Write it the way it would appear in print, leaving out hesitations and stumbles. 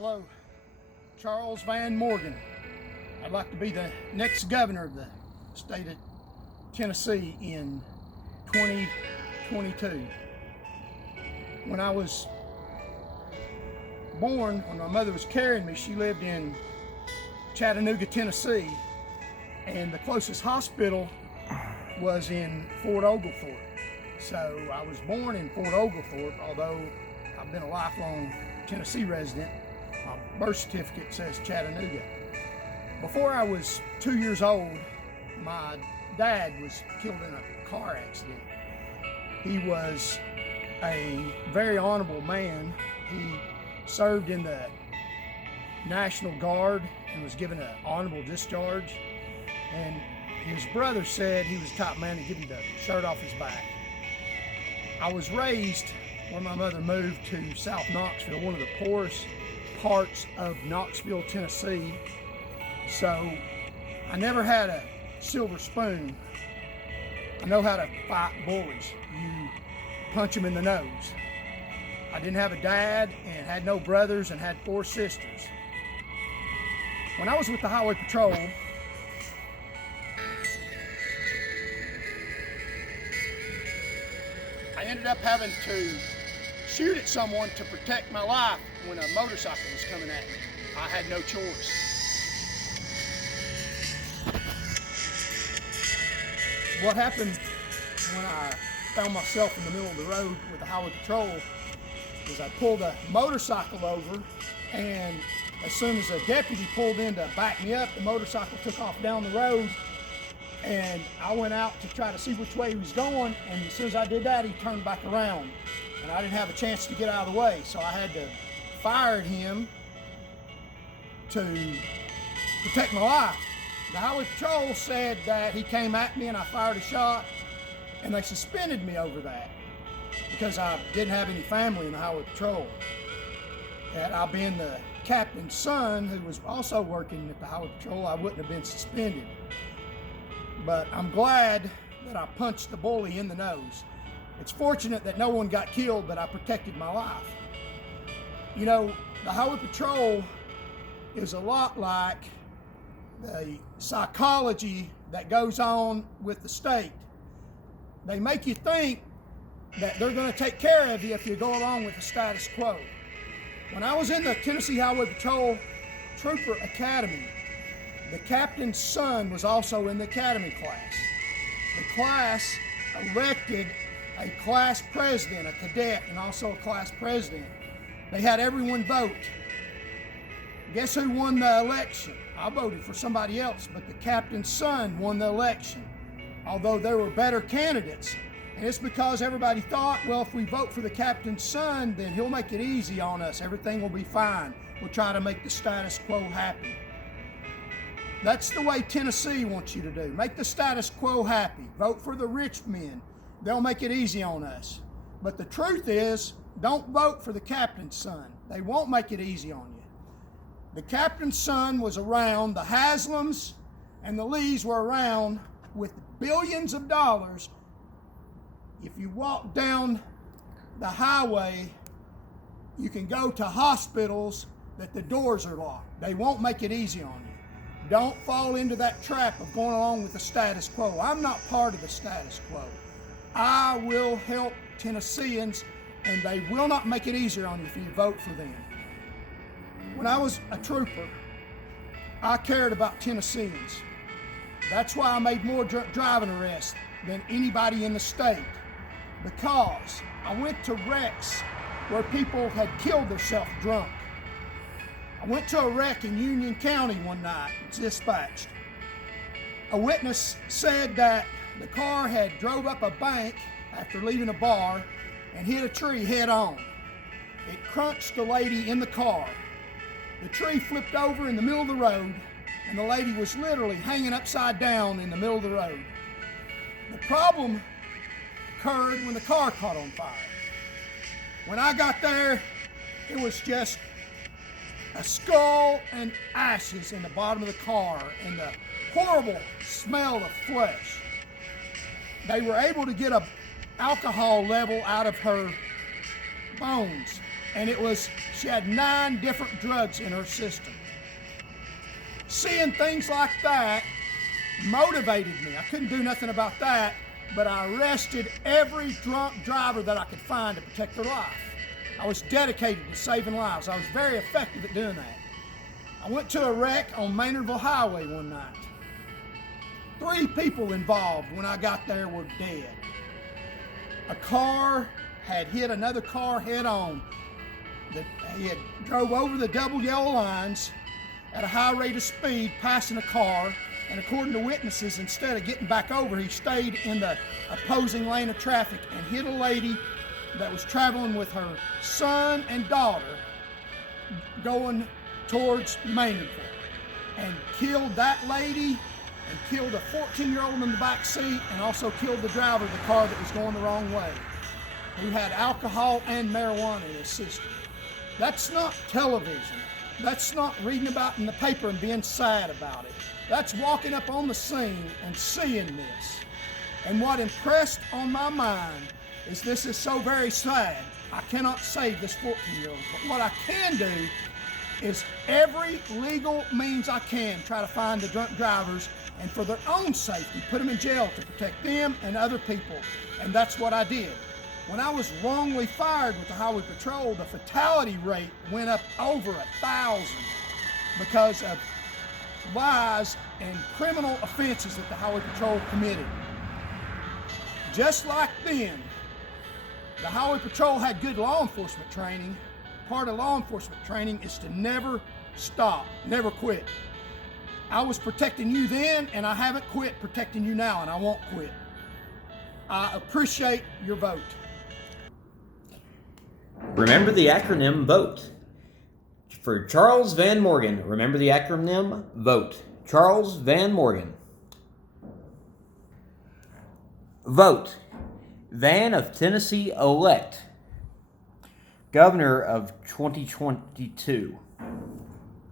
Hello, Charles Van Morgan. I'd like to be the next governor of the state of Tennessee in 2022. When I was born, when my mother was carrying me, she lived in Chattanooga, Tennessee, and the closest hospital was in Fort Oglethorpe. So I was born in Fort Oglethorpe, although I've been a lifelong Tennessee resident. My birth certificate says Chattanooga. Before I was 2 years old, my dad was killed in a car accident. He was a very honorable man. He served in the National Guard and was given an honorable discharge. And his brother said he was the type of man to give him the shirt off his back. I was raised when my mother moved to South Knoxville, one of the poorest parts of Knoxville, Tennessee. So I never had a silver spoon. I know how to fight bullies. You punch them in the nose. I didn't have a dad and had no brothers and had 4 sisters. When I was with the Highway Patrol, I ended up having to shoot at someone to protect my life when a motorcycle was coming at me. I had no choice. What happened when I found myself in the middle of the road with the Highway Patrol is I pulled a motorcycle over, and as soon as a deputy pulled in to back me up, the motorcycle took off down the road, and I went out to try to see which way he was going, and as soon as I did that, he turned back around, and I didn't have a chance to get out of the way, so I had to fire at him to protect my life. The Highway Patrol said that he came at me and I fired a shot, and they suspended me over that because I didn't have any family in the Highway Patrol. Had I been the captain's son who was also working at the Highway Patrol, I wouldn't have been suspended. But I'm glad that I punched the bully in the nose. It's fortunate that no one got killed, but I protected my life. You know, the Highway Patrol is a lot like the psychology that goes on with the state. They make you think that they're going to take care of you if you go along with the status quo. When I was in the Tennessee Highway Patrol Trooper Academy, the captain's son was also in the academy class. The class elected a class president, a cadet, and also a class president. They had everyone vote. Guess who won the election? I voted for somebody else, but the captain's son won the election, although there were better candidates. And it's because everybody thought, well, if we vote for the captain's son, then he'll make it easy on us. Everything will be fine. We'll try to make the status quo happy. That's the way Tennessee wants you to do. Make the status quo happy. Vote for the rich men. They'll make it easy on us. But the truth is, don't vote for the captain's son. They won't make it easy on you. The captain's son was around, the Haslams and the Lees were around with billions of dollars. If you walk down the highway, you can go to hospitals that the doors are locked. They won't make it easy on you. Don't fall into that trap of going along with the status quo. I'm not part of the status quo. I will help Tennesseans, and they will not make it easier on you if you vote for them. When I was a trooper, I cared about Tennesseans. That's why I made more driving arrests than anybody in the state, because I went to wrecks where people had killed themselves drunk. I went to a wreck in Union County one night, dispatched. A witness said that the car had drove up a bank after leaving a bar and hit a tree head on. It crunched the lady in the car. The tree flipped over in the middle of the road, and the lady was literally hanging upside down in the middle of the road. The problem occurred when the car caught on fire. When I got there, it was just a skull and ashes in the bottom of the car and the horrible smell of flesh. They were able to get an alcohol level out of her bones, and she had 9 different drugs in her system. Seeing things like that motivated me. I couldn't do nothing about that, but I arrested every drunk driver that I could find to protect their life. I was dedicated to saving lives. I was very effective at doing that. I went to a wreck on Maynardville Highway one night. 3 people involved when I got there were dead. A car had hit another car head on. He had drove over the double yellow lines at a high rate of speed, passing a car, and according to witnesses, instead of getting back over, he stayed in the opposing lane of traffic and hit a lady that was traveling with her son and daughter going towards Maynardville, and killed that lady and killed a 14-year-old in the back seat, and also killed the driver of the car that was going the wrong way, who had alcohol and marijuana in his system. That's not television. That's not reading about in the paper and being sad about it. That's walking up on the scene and seeing this. And what impressed on my mind is this is so very sad. I cannot save this 14-year-old. But what I can do is every legal means I can try to find the drunk drivers, and for their own safety, put them in jail to protect them and other people. And that's what I did. When I was wrongly fired with the Highway Patrol, the fatality rate went up over 1,000 because of lies and criminal offenses that the Highway Patrol committed. Just like then, the Highway Patrol had good law enforcement training. Part of law enforcement training is to never stop, never quit. I was protecting you then, and I haven't quit protecting you now, and I won't quit. I appreciate your vote. Remember the acronym VOTE. For Charles Van Morgan, remember the acronym VOTE. Charles Van Morgan. VOTE. Van of Tennessee elect. Governor of 2022.